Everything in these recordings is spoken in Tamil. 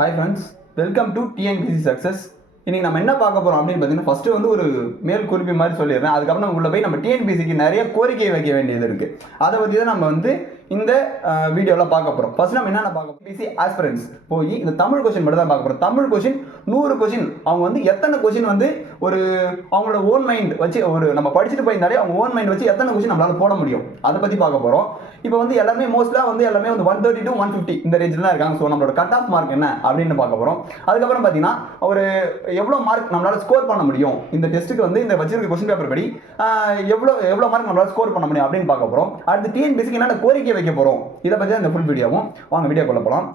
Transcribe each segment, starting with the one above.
Hi friends, welcome to TNPSC success. இன்றைக்கி நம்ம என்ன பார்க்க போகிறோம் அப்படின்னு பார்த்தீங்கன்னா, ஃபஸ்ட்டு வந்து ஒரு மேல் குறிப்பு மாதிரி சொல்லிடுறேன். அதுக்கப்புறம் நம்ம உள்ள போய் நம்ம டிஎன்பிசிக்கு நிறைய கோரிக்கை வைக்க வேண்டியது இருக்குது. அதை பற்றி தான் நம்ம வந்து இந்த வீடியோவில் பார்க்க போகிறோம். ஃபர்ஸ்ட் நம்ம என்னென்ன பார்க்க போகிறோம், பிசி ஆஸ்பிரன்ஸ் போய் இந்த தமிழ் கொஸ்டின் மட்டும் தான் பார்க்க போகிறோம். தமிழ் கொஸ்டின் 100 கொஸ்டின் அவங்க வந்து எத்தனை கொஸ்டின் வந்து ஒரு அவங்களோட ஓன் மைண்ட் வச்சு ஒரு நம்ம படிச்சுட்டு போயிருந்தாலே அவங்க ஓன் மைண்ட் வச்சு எத்தனை கொஸ்டின் நம்மளால் போட முடியும் அதை பற்றி பார்க்க போகிறோம். இப்போ வந்து எல்லாமே மோஸ்ட்லாக வந்து எல்லாமே வந்து 130 to 150 இந்த ரேஞ்சில் தான் இருக்காங்க. ஸோ நம்மளோட கட் ஆஃப் மார்க் என்ன அப்படின்னு பார்க்க போகிறோம். அதுக்கப்புறம் பார்த்தீங்கன்னா ஒரு எவ்வளோ மார்க் நம்மளால் ஸ்கோர் பண்ண முடியும் இந்த டெஸ்ட்டுக்கு வந்து இந்த வச்சிருக்க கொஸ்டின் பேப்பர் படி எவ்வளோ மார்க் நம்மளால் ஸ்கோர் பண்ண முடியும் அப்படின்னு பார்க்க போகிறோம். அடுத்து டிஎன்பிசிக்கு என்னென்ன கோரிக்கை வைக்க போகிறோம் இதை பற்றி தான் இந்த ஃபுல் வீடியோவும். வாங்க வீடியோக்குள்ள போகலாம்.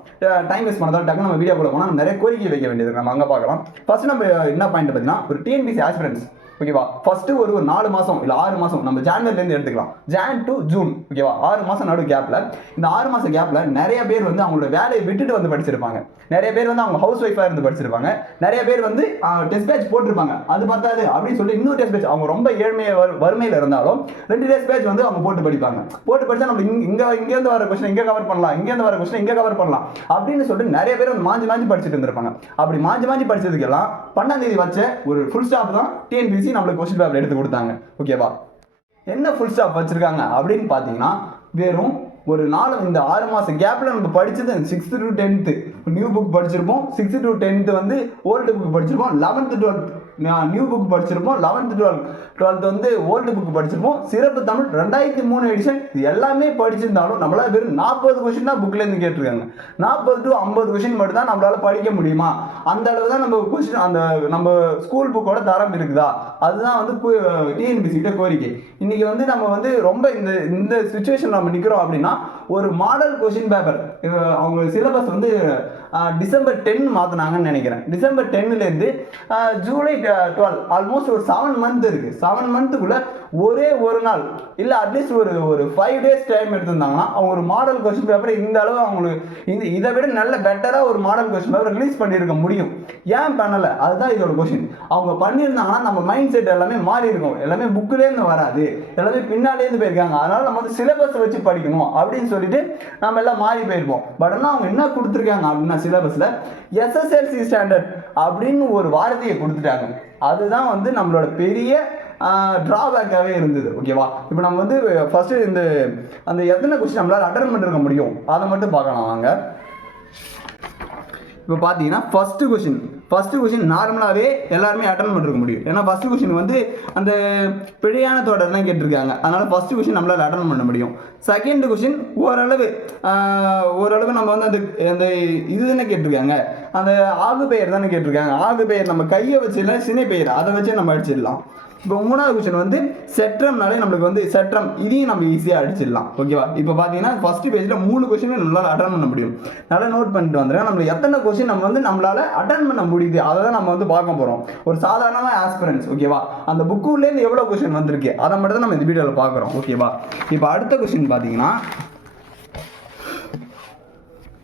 டைம் வேஸ்ட் பண்ணதால் டக்கு நம்ம வீடியோக்குள்ள போனால் நம்ம நிறைய கோரிக்கை வைக்க வேண்டியது நம்ம அங்கே பார்க்கலாம். ஃபர்ஸ்ட் நம்ம என்ன பாயிண்ட் பார்த்தீங்கன்னா, ஒரு டிஎன்பிசி ஆஸ்பிரன்ஸ் ஓகேவா, ஃபர்ஸ்ட் ஒரு 4 மாதம் இல்லை 6 மாதம் நம்ம ஜான்வரிலேருந்து எடுத்துக்கலாம். ஜான் டு ஜூன் ஓகேவா, 6 மாதம் நடு கேப்பில். இந்த 6 மாதம் கேப்பில் நிறைய பேர் வந்து அவங்களோட வேலையை விட்டுட்டு வந்து படிச்சிருப்பாங்க. நிறைய பேர் வந்து அவங்க ஹவுஸ் ஒய்ஃபாக இருந்து படிச்சிருப்பாங்க. நிறைய பேர் வந்து டெஸ்ட் பேட்ச் போட்டிருப்பாங்க. அது பார்த்தாது அப்படின்னு சொல்லி இன்னொரு டெஸ்ட் பேட்ச் அவங்க ரொம்ப வறுமையில் இருந்தாலும் 2 டெஸ்ட் பேட்ச் வந்து அவங்க போட்டு படிப்பாங்க. போட்டு படித்தா நம்ம இங்கேருந்து வர கொஸ்டின் இங்கே கவர் பண்ணலாம், இங்கேருந்து வர கொஸ்டின் இங்கே கவர் பண்ணலாம் அப்படின்னு சொல்லிட்டு நிறைய பேர் வந்து மாஞ்சி படிச்சுட்டு இருந்திருப்பாங்க. அப்படி மாஞ்சி படிச்சதுக்கெல்லாம் 12ஆம் தேதி வச்ச ஒரு ஃபுல் ஸ்டாப் தான் டிஎன்பிசி நம்மளுக்கு கொஸ்டின் பேப்பர் எடுத்து கொடுத்தாங்க. ஓகேவா, என்ன ஃபுல் ஸ்டாப் வச்சிருக்காங்க அப்படின்னு பார்த்தீங்கன்னா, வெறும் ஒரு 4 இந்த 6 மாதம் கேப்பில் நம்ம படித்தது 6th to 10th new book படிச்சிருப்போம். 6th to 10th வந்து ஓல்டு புக் படிச்சிருப்போம். 11th 12th நியூ புக் படிச்சிருப்போம். 11th 12th வந்து ஓல்டு புக் படிச்சிருப்போம். சிறப்பு தமிழ் 2003 எடிஷன் இது எல்லாமே படிச்சிருந்தாலும் நம்மளால் வெறும் 40 கொஸ்டின் தான் புக்லேருந்து கேட்டிருக்காங்க. 40 to 50 கொஸ்டின் மட்டும் தான் நம்மளால் படிக்க முடியுமா? அந்த அளவு தான் நம்ம கொஸ்டின் அந்த நம்ம ஸ்கூல் புக்கோட தரம் இருக்குதா? அதுதான் வந்து டிஎன்பிசி கிட்ட கோரிக்கை. இன்னைக்கு வந்து நம்ம வந்து ரொம்ப இந்த சுச்சுவேஷன் நம்ம நிற்கிறோம் அப்படின்னா, ஒரு மாடல் கொஸ்டின் பேப்பர் அவங்க சிலபஸ் வந்து டிசம்பர் 10 மாற்றினாங்கன்னு நினைக்கிறேன். டிசம்பர் 10லேருந்து ஜூலை 12 ஆல்மோஸ்ட் ஒரு 7 மந்த் இருக்கு. 7 மந்த்துக்குள்ள ஒரே ஒரு நாள் இல்லை அட்லீஸ்ட் ஒரு 5 டேஸ் டைம் எடுத்திருந்தாங்கன்னா அவங்க ஒரு மாடல் கொஸ்டின் பேப்பர் இந்த அளவு அவங்களுக்கு இதை விட நல்ல பெட்டராக ஒரு மாடல் கொஸ்டின் பேப்பர் ரிலீஸ் பண்ணியிருக்க முடியும். ஏன் பண்ணலை? அதுதான் இதோட கொஸ்டின். அவங்க பண்ணியிருந்தாங்கன்னா நம்ம மைண்ட் செட் எல்லாமே மாறி இருக்கும். எல்லாமே புக்கிலேருந்து வராது, எல்லாமே பின்னாலேருந்து போயிருக்காங்க. அதனால நம்ம வந்து சிலபஸ் வச்சு படிக்கணும் அப்படின்னு சொல்லிட்டு நம்ம எல்லாம் மாறி போயிருப்போம். பட் ஆனால் அவங்க என்ன கொடுத்துருக்காங்க அப்படின்னா, சிலபஸில் எஸ்எஸ்எல்சி ஸ்டாண்டர்ட் அப்படின்னு ஒரு வார்த்தையை கொடுத்துட்டாங்க. அதுதான் வந்து நம்மளோட பெரிய டிராபேக்காகவே இருந்தது. ஓகேவா, இப்போ நம்ம வந்து ஃபர்ஸ்ட் அந்த எத்தனை கொஸ்டின் நம்மளால் அட்டன் பண்ணிருக்க முடியும் அதை மட்டும் பார்க்கலாம் வாங்க. இப்போ பார்த்தீங்கன்னா ஃபர்ஸ்ட் கொஸ்டின் நார்மலாகவே எல்லாருமே அட்டன் பண்ணிருக்க முடியும். ஏன்னா ஃபர்ஸ்ட் கொஸ்டின் வந்து அந்த பிழையான தொடர் தான் கேட்டிருக்காங்க. அதனால் ஃபர்ஸ்ட் கொஸ்டின் நம்மளால் அட்டன் பண்ண முடியும். செகண்ட் கொஸ்டின் ஓரளவு நம்ம வந்து அந்த இது தானே கேட்டிருக்காங்க, அந்த ஆகு பெயர் தானே கேட்டிருக்காங்க. ஆகு பெயர் நம்ம கையை வச்சு இல்லை சினை பெயர் அதை வச்சு நம்ம அடிச்சிடலாம். இப்போ 3வது கொஸ்டின் வந்து செட்ரம்னாலே நம்மளுக்கு வந்து செட்ரம் இதையும் நம்ம ஈஸியாக அடிச்சிடலாம். ஓகேவா, இப்போ பார்த்தீங்கன்னா ஃபர்ஸ்ட் பேஜில் 3 கொஸ்டின் நம்மளால் அட்டன் பண்ண முடியும். நல்லா நோட் பண்ணிட்டு வந்துடுறேன். நம்மளுக்கு எத்தனை கொஸ்டின் நம்மளால் அட்டன் பண்ண முடியுது அதை தான் நம்ம வந்து பார்க்க போகிறோம். ஒரு சாதாரணமாக ஆஸ்பிரன்ஸ் ஓகேவா, அந்த புக்குலேருந்து எவ்வளோ கொஸ்டின் வந்திருக்கு அதை மட்டும் தான் நம்ம இந்த வீடியோவில் பார்க்குறோம். ஓகேவா, இப்போ அடுத்த கொஸ்டின் பார்த்தீங்கன்னா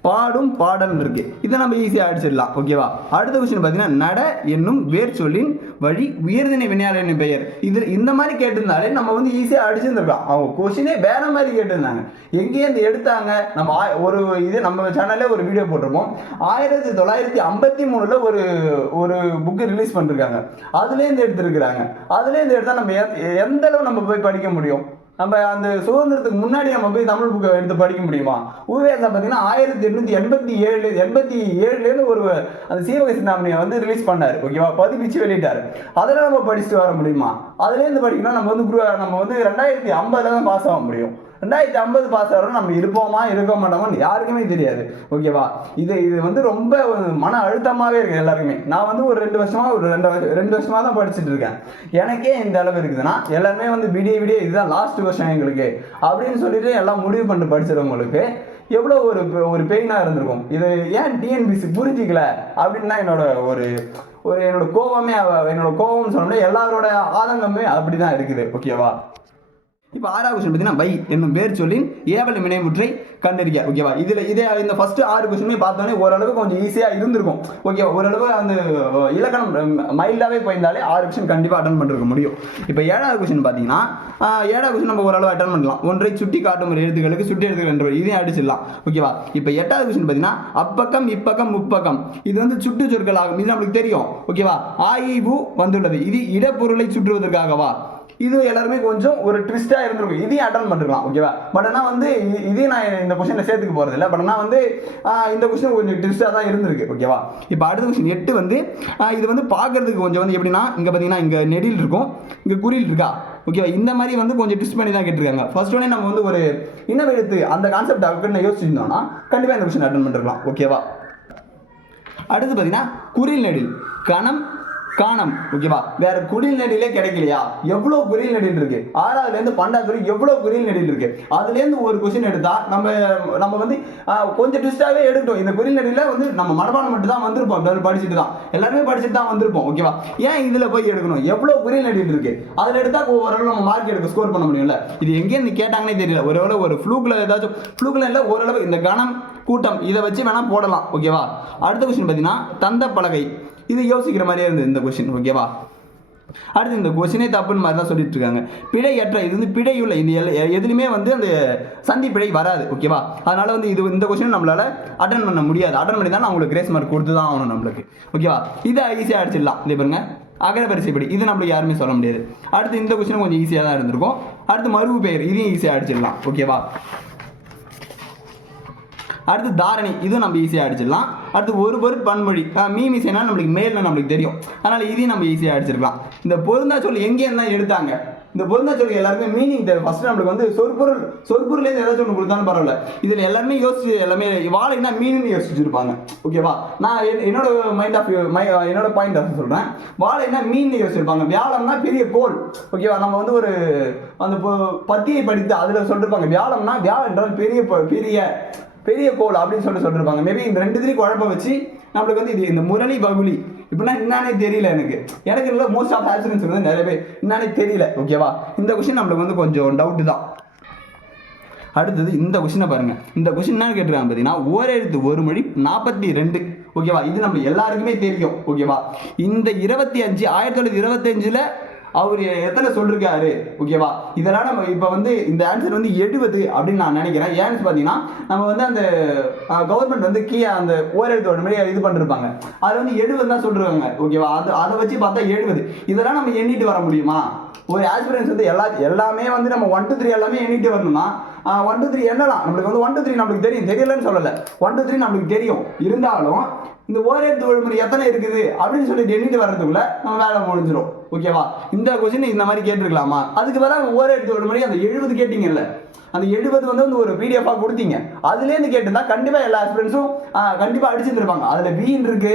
பாடும் பாடல் இருக்கு. இதை நம்ம ஈஸியாக அடிச்சிடலாம். ஓகேவா, அடுத்த கொஸ்டின் பார்த்தீங்கன்னா நட என்னும் வேர் சொல்லின் வழி உயர்திணை வினையாளரின் பெயர். இந்த மாதிரி கேட்டிருந்தாலே நம்ம வந்து ஈஸியாக அடிச்சிருந்துருக்கலாம். அவங்க கொஸ்டினே வேற மாதிரி கேட்டிருந்தாங்க. எங்கேருந்து எடுத்தாங்க? நம்ம நம்ம சேனல்ல ஒரு வீடியோ போட்டிருப்போம். 1953 ஒரு புக்கு ரிலீஸ் பண்ணிருக்காங்க. அதுலேருந்து எடுத்துருக்குறாங்க. அதுலேருந்து எடுத்தால் நம்ம எந்த அளவு நம்ம போய் படிக்க முடியும்? நம்ம அந்த சுதந்திரத்துக்கு முன்னாடி நம்ம போய் தமிழ் புக்கை எடுத்து படிக்க முடியுமா? உவேசா பார்த்தீங்கன்னா 1887 ஒரு அந்த சீவக சிந்தாமணியை வந்து ரிலீஸ் பண்ணார். ஓகேவா, பதிப்பிச்சு வெளியிட்டார். அதெல்லாம் நம்ம படிச்சுட்டு வர முடியுமா? அதுலேருந்து படிக்கணும் நம்ம வந்து 2050 தான் பாஸ் ஆக முடியும். 2050 பாஸ் ஆகிறோம். நம்ம இருப்போமா இருக்க மாட்டோமான்னு யாருக்குமே தெரியாது. ஓகேவா, இது வந்து ரொம்ப மன அழுத்தமாகவே இருக்குது எல்லாருக்குமே. நான் வந்து ஒரு 2 வருஷமாக தான் படிச்சுட்டு இருக்கேன். எனக்கே இந்த அளவு இருக்குதுன்னா எல்லாருமே வந்து விடிய இதுதான் லாஸ்ட் வருஷம் எங்களுக்கு அப்படின்னு சொல்லிட்டு எல்லாம் முடிவு பண்ணிட்டு படிச்சிருவங்களுக்கு எவ்வளோ ஒரு பெயினாக இருந்திருக்கும். இது ஏன் டிஎன்பிசி புரிஞ்சிக்கல அப்படின்னு தான் என்னோட கோபமே. என்னோட கோபம்னு சொன்னோம்னா எல்லாரோட ஆதங்கமே அப்படி தான் இருக்குது. ஓகேவா, இப்போ 6வது கொஸ்டின் பார்த்தீங்கன்னா பை என்னும் பேர் சொல்லின் ஏவல் வினைமுற்றை கண்டறிய. ஓகேவா, இதே இந்த ஃபர்ஸ்ட் 6 கொஸ்டினுமே பார்த்தோன்னே ஓரளவு கொஞ்சம் ஈஸியாக இருந்திருக்கும். ஓகேவா, ஓரளவு அந்த இலக்கணம் மைல்டாகவே போயிருந்தாலே 6 கொஸ்டின் கண்டிப்பாக அட்டன் பண்ணிருக்க முடியும். இப்போ 7வது கொஸ்டின் பார்த்தீங்கன்னா 7வது கொஸ்டின் நம்ம ஓரளவு அட்டன் பண்ணலாம். ஒன்றை சுட்டி காட்டும் ஒரு எழுத்துக்களுக்கு சுட்டி எழுத்துக்கள் என்ற இதையும் அடிச்சிடலாம். ஓகேவா, இப்போ 8வது கொஸ்டின் பார்த்தீங்கன்னா அப்பக்கம் இப்பக்கம் முப்பக்கம் இது வந்து சுட்டு சொற்கள் ஆகும். இது நம்மளுக்கு தெரியும். ஓகேவா, ஆய்வு வந்துள்ளது. இது இடப்பொருளை சுற்றுவதற்காகவா? இது எல்லாருமே கொஞ்சம் ஒரு ட்விஸ்டாக இருந்திருக்கும். இதையும் அட்டன் பண்ணிருக்கலாம். ஓகேவா, பட் ஆனால் வந்து இதையும் நான் இந்த கொஸ்டினில் சேர்த்துக்க போகிறது இல்லை. பட் ஆனால் வந்து இந்த கொஸ்டின் கொஞ்சம் ட்விஸ்டாக தான் இருந்திருக்கு. ஓகேவா, இப்போ அடுத்த கொஸ்டின் 8 வந்து இது வந்து பார்க்கறதுக்கு கொஞ்சம் வந்து எப்படின்னா இங்கே பார்த்தீங்கன்னா இங்கே நெடில் இருக்கும், இங்கே குறில் இருக்கா. ஓகேவா, இந்த மாதிரி வந்து கொஞ்சம் ட்விஸ்ட் பண்ணி தான் கேட்டிருக்காங்க. ஃபர்ஸ்ட் ஒன்னே நம்ம வந்து ஒரு இனவெழுத்து அந்த கான்செப்ட் அப்படின்னு யோசிச்சிருந்தோம்னா கண்டிப்பாக இந்த கொஸ்டின் அட்டன் பண்ணிருக்கலாம். ஓகேவா, அடுத்து பார்த்தீங்கன்னா குறில் நெடில் கணம் காணம். ஓகேவா, வேற குறில் நெடிலே கிடைக்கலையா? எவ்வளோ குறில் நெடில் இருக்கு? 6வதுலேருந்து 12வது வரைக்கும் எவ்வளோ குறில் நெடில் இருக்கு? அதுலேருந்து ஒரு கொஸ்டின் எடுத்தா நம்ம வந்து கொஞ்சம் ட்விஸ்டாகவே எடுக்கட்டும். இந்த குறில் நெடில வந்து நம்ம மனப்பாடம் மட்டும் தான் வந்திருப்போம், படிச்சுட்டு தான் எல்லாருமே படிச்சுட்டு தான் வந்திருப்போம். ஓகேவா, ஏன் இதில் போய் எடுக்கணும்? எவ்வளோ குறில் நெடில் இருக்கு அதில் எடுத்தா ஓரளவு நம்ம மார்க் எடுக்க ஸ்கோர் பண்ண முடியும்ல. இது எங்கேருந்து கேட்டாங்கன்னே தெரியல. ஒருவேளை ஒரு ஃப்ளூக்கில் ஏதாச்சும் ஃப்ளூக்கில் இல்லை, ஓரளவு இந்த கணம் கூட்டம் இதை வச்சு வேணா போடலாம். ஓகேவா, அடுத்த கொஸ்டின் பார்த்தீங்கன்னா தந்த பலகை. இது யோசிக்கிற மாதிரியே இருந்தது இந்த கொஸ்டின். ஓகேவா, அடுத்து இந்த கொஸ்டினே தப்புன்னு மாதிரி தான் சொல்லிட்டு இருக்காங்க. பிழையற்ற இது வந்து பிழையுள்ள இது எதுலையுமே வந்து அந்த சந்தி பிழை வராது. ஓகேவா, அதனால வந்து இந்த கொஸ்டின் நம்மளால அட்டன் பண்ண முடியாது. அட்டன் பண்ணி தான் உங்களுக்கு கிரேஸ் மார்க் கொடுத்து தான் ஆகணும் நம்மளுக்கு. ஓகேவா, இதை ஈஸியாக அடிச்சிடலாம். இதே பாருங்க அகரவரிசைப்படி இது நம்மளுக்கு யாருமே சொல்ல முடியாது. அடுத்து இந்த கொஸ்டின் கொஞ்சம் ஈஸியாக தான் இருந்திருக்கும். அடுத்து மருவு பெயர் இதையும் ஈஸியாக அடிச்சிடலாம். ஓகேவா, அடுத்து தாரணி இதுவும் நம்ம ஈஸியாக அடிச்சிடலாம். அடுத்து ஒரு பொருள் பன்மொழி மீமிசைனா நம்மளுக்கு மேலில் நம்மளுக்கு தெரியும், அதனால் இதையும் நம்ம ஈஸியாக அடிச்சிருக்கலாம். இந்த பொருந்தா சொல் எங்கேருந்து தான் எடுத்தாங்க? இந்த பொருந்தா சொல் எல்லாருமே மீனிங் தேவை. ஃபர்ஸ்ட் நம்மளுக்கு வந்து சொற்பொருள்லேருந்து ஏதாச்சும் ஒன்று கொடுத்தாலும் பரவாயில்ல. இதில் எல்லாருமே யோசிச்சு எல்லாமே வாழைனா மீனிங் யோசிச்சுருப்பாங்க. ஓகேவா, நான் என்னோட என்னோட பாயிண்ட் ஆஃப் சொல்கிறேன். வாழைனா மீன் யோசிச்சிருப்பாங்க. வியாழம்னா பெரிய கோல். ஓகேவா, நம்ம வந்து ஒரு அந்த பத்தியை படித்து அதில் சொல்லிருப்பாங்க. வியாழம்னா என்றால் பெரிய கோல் அப்படின்னு சொல்லிருப்பாங்க. மேபி இந்த 2 குழப்பம் வச்சு நம்மளுக்கு வந்து இது இந்த முரளி பகுலி இப்படின்னா என்னன்னே தெரியல. எனக்கு இல்லை மோஸ்ட் ஆஃப் ஆன்சர்ஸ் வந்து நிறைய பேர் என்னன்னே தெரியல. ஓகேவா, இந்த கொஸ்டின் நம்மளுக்கு வந்து கொஞ்சம் டவுட்டு தான். அடுத்தது இந்த கொஸ்டினை பாருங்க. இந்த கொஸ்டின் என்ன கேட்டிருக்காங்க பார்த்தீங்கன்னா ஓரெழுத்து ஒரு மொழி 42. ஓகேவா, இது நம்ம எல்லாருக்குமே தெரியும். ஓகேவா, இந்த 1925 அவர் எத்தனை சொல்லிருக்காரு? ஓகேவா, இதெல்லாம் நம்ம இப்போ வந்து இந்த ஆன்சர் வந்து 70 அப்படின்னு நான் நினைக்கிறேன். ஏன்னு பார்த்தீங்கன்னா நம்ம வந்து அந்த கவர்மெண்ட் வந்து அந்த ஓரெழுத்தோட மாதிரி இது பண்ணிருப்பாங்க. அது வந்து 70 தான் சொல்லிருக்காங்க. ஓகேவா, அதை வச்சு பார்த்தா 70. இதெல்லாம் நம்ம எண்ணிட்டு வர முடியுமா? ஒரு ஆஸ்பிரன்ஸ் வந்து எல்லாமே வந்து நம்ம 1 to 3 எல்லாமே எண்ணிட்டு வரணும்னா 1 to 3 எண்ணலாம். நம்மளுக்கு வந்து 1 to 3 நம்மளுக்கு தெரியும், தெரியலன்னு சொல்லலை. 1 to 3 நம்மளுக்கு தெரியும். இருந்தாலும் இந்த ஓரெழுத்து ஒழுங்குமுறை எத்தனை இருக்குது அப்படின்னு சொல்லிட்டு எண்ணிட்டு வர்றதுக்குள்ள நம்ம வேலை முடிஞ்சிடும். ஓகேவா, இந்த கொஸ்டின் இந்த மாதிரி கேட்டிருக்கலாமா? அதுக்கு பதிலாக ஓரெழுத்து ஒழுங்குமுறை அந்த 70 கேட்டீங்கல்ல, அந்த 70 வந்து ஒரு பிடிஎஃபாக கொடுத்தீங்க. அதுலேருந்து கேட்டிருந்தா கண்டிப்பாக எல்லா ஆஸ்பிரன்ஸும் கண்டிப்பாக அடிச்சுருந்துருப்பாங்க. அதில் வீன் இருக்கு,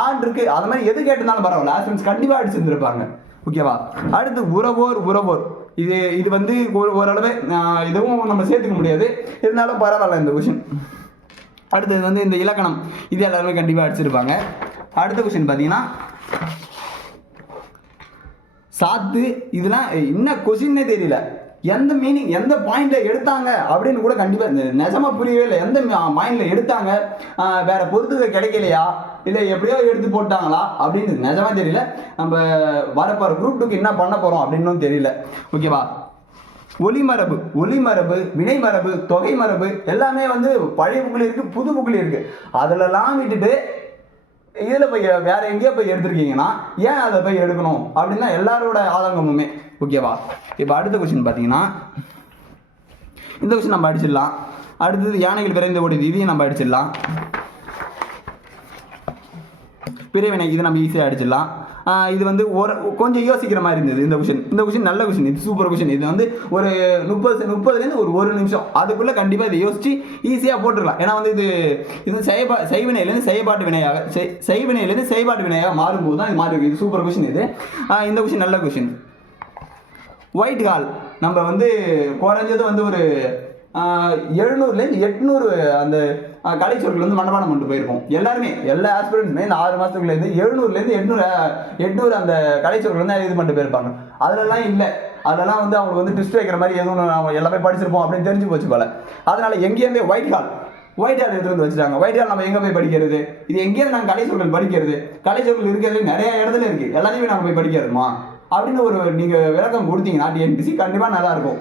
ஆண் இருக்கு, அது மாதிரி எது கேட்டிருந்தாலும் பரவாயில்ல, ஆஸ்பிரன்ஸ் கண்டிப்பாக அடிச்சுருந்துருப்பாங்க. ஓகேவா, அடுத்து உறவோர் இது வந்து ஓரளவு இதுவும் நம்ம சேர்த்துக்க முடியாது, இருந்தாலும் பரவாயில்ல இந்த கொஸ்டின். அடுத்தது வந்து இந்த இலக்கணம் இது எல்லாருமே கண்டிப்பாக அடிச்சிருப்பாங்க. அடுத்த கொஸ்டின் பார்த்தீங்கன்னா சாத்து. இதெல்லாம் என்ன கொஸ்டின்னே தெரியல, எந்த மீனிங் எந்த பாயிண்ட்ல எடுத்தாங்க அப்படின்னு கூட கண்டிப்பாக நிஜமா புரியவே இல்லை. எந்த மைண்ட்ல எடுத்தாங்க, வேற பொறுத்துக்க கிடைக்கலையா இல்லை எப்படியோ எடுத்து போட்டாங்களா அப்படின்னு நிஜமா தெரியல. நம்ம வரப்போற குரூப் 2க்கு என்ன பண்ண போறோம் அப்படின்னு தெரியல. ஓகேவா, ஒளிமரபு வினைமரபு தொகை மரபு எல்லாமே வந்து பழைய புக்கில் இருக்கு, புது புக்கில் இருக்கு. அதிலெல்லாம் விட்டுட்டு இதில் போய் வேற எங்கேயோ போய் எடுத்துருக்கீங்கன்னா ஏன் அதை போய் எடுக்கணும் அப்படின்னு தான் எல்லாரோட ஆதங்கமுமே. ஓகேவா, இப்போ அடுத்த கொஸ்டின் பார்த்தீங்கன்னா இந்த கொஸ்டின் நம்ம அடிச்சிடலாம். அடுத்தது யானைகள் விரைந்து ஓடிது, இதையும் நம்ம அடிச்சிடலாம். பிரிவினை இது நம்ம ஈஸியாக அடிச்சிடலாம். இது வந்து கொஞ்சம் யோசிக்கிற மாதிரி இருந்தது இந்த கொஸ்டின் நல்ல கொஸ்டின், இது சூப்பர் கொஸ்டின். இது வந்து ஒரு 30லேருந்து ஒரு நிமிஷம் அதுக்குள்ளே கண்டிப்பாக இதை யோசிச்சு ஈஸியாக போட்டுருக்கலாம். ஏன்னா வந்து இது செய்வினையிலேருந்து செயல்பாட்டு வினையாக மாறும்போது தான் இது மாறி இருக்கு. இது சூப்பர் கொஸ்டின். இந்த கொஸ்டின் நல்ல கொஸ்டின். ஒயிட் ஹால் நம்ம வந்து குறைஞ்சது வந்து ஒரு 700லேருந்து 800 அந்த கலைச்சொற்கள் வந்து மனப்பாடம் கொண்டு போயிருப்போம் எல்லாருமே. எல்லா ஆஸ்பிரண்ட்ஸுமே இந்த 6 மாதத்துக்குள்ளேருந்து 700 800 அந்த கலைச்சொற்கள் வந்து இது பண்ணிட்டு போயிருப்பாங்க. அதுலலாம் இல்லை, அதெல்லாம் வந்து அவங்களுக்கு வந்து ட்விஸ்ட் வைக்கிற மாதிரி எதுவும் நம்ம எல்லாமே படிச்சிருப்போம் அப்படின்னு தெரிஞ்சு போச்சு போல. அதனால எங்கேயுமே ஒயிட் ஹால் எடுத்து வந்து வச்சுட்டாங்க. ஒயிட் ஹால் நம்ம எங்கே போய் படிக்கிறது? இது எங்கேயாவது நாங்கள் கலைச்சொற்கள் படிக்கிறது? கலைச்சொற்கள் இருக்கிறது நிறைய இடத்துல இருக்குது, எல்லாத்தையுமே நாங்கள் போய் படிக்கிறோமா அப்படின்னு ஒரு நீங்கள் விளக்கம் கொடுத்தீங்கன்னா டிஎன்பிசி கண்டிப்பாக நல்லாயிருக்கும்.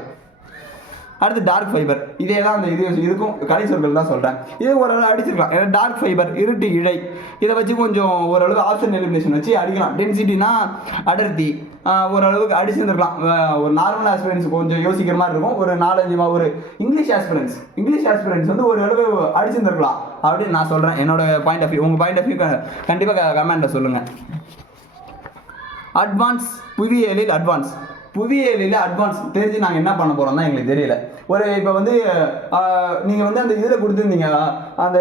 அடுத்து டார்க் ஃபைபர், இதே தான் அந்த இதுக்கும் கலைச்சொற்கள் தான் சொல்கிறேன். இது ஓரளவு அடிச்சிருக்கலாம். ஏன்னா டார்க் ஃபைபர், இருட்டு இழை, இதை வச்சு கொஞ்சம் ஓரளவு ஆப்ஷன் எலிமினேஷன் வச்சு அடிக்கலாம். டென்சிட்டினா அடர்த்தி, ஓரளவுக்கு அடிச்சுருந்துருக்கலாம். ஒரு நார்மல் ஆஸ்பிரன்ஸ் கொஞ்சம் யோசிக்கிற மாதிரி இருக்கும். ஒரு 4-5 ஒரு இங்கிலீஷ் ஆஸ்பிரன்ஸ் வந்து ஓரளவு அடிச்சுருந்துருக்கலாம் அப்படின்னு நான் சொல்கிறேன், என்னோட பாயிண்ட் ஆஃப் வியூ. உங்கள் பாயிண்ட் ஆஃப் வியூ கண்டிப்பாக கமெண்ட்டில் சொல்லுங்கள். அட்வான்ஸ், புவியியலில் அட்வான்ஸ் தெரிஞ்சு நாங்கள் என்ன பண்ண போகிறோம் தான் எங்களுக்கு தெரியல. இப்போ வந்து நீங்கள் வந்து அந்த இதில் கொடுத்துருந்தீங்க, அந்த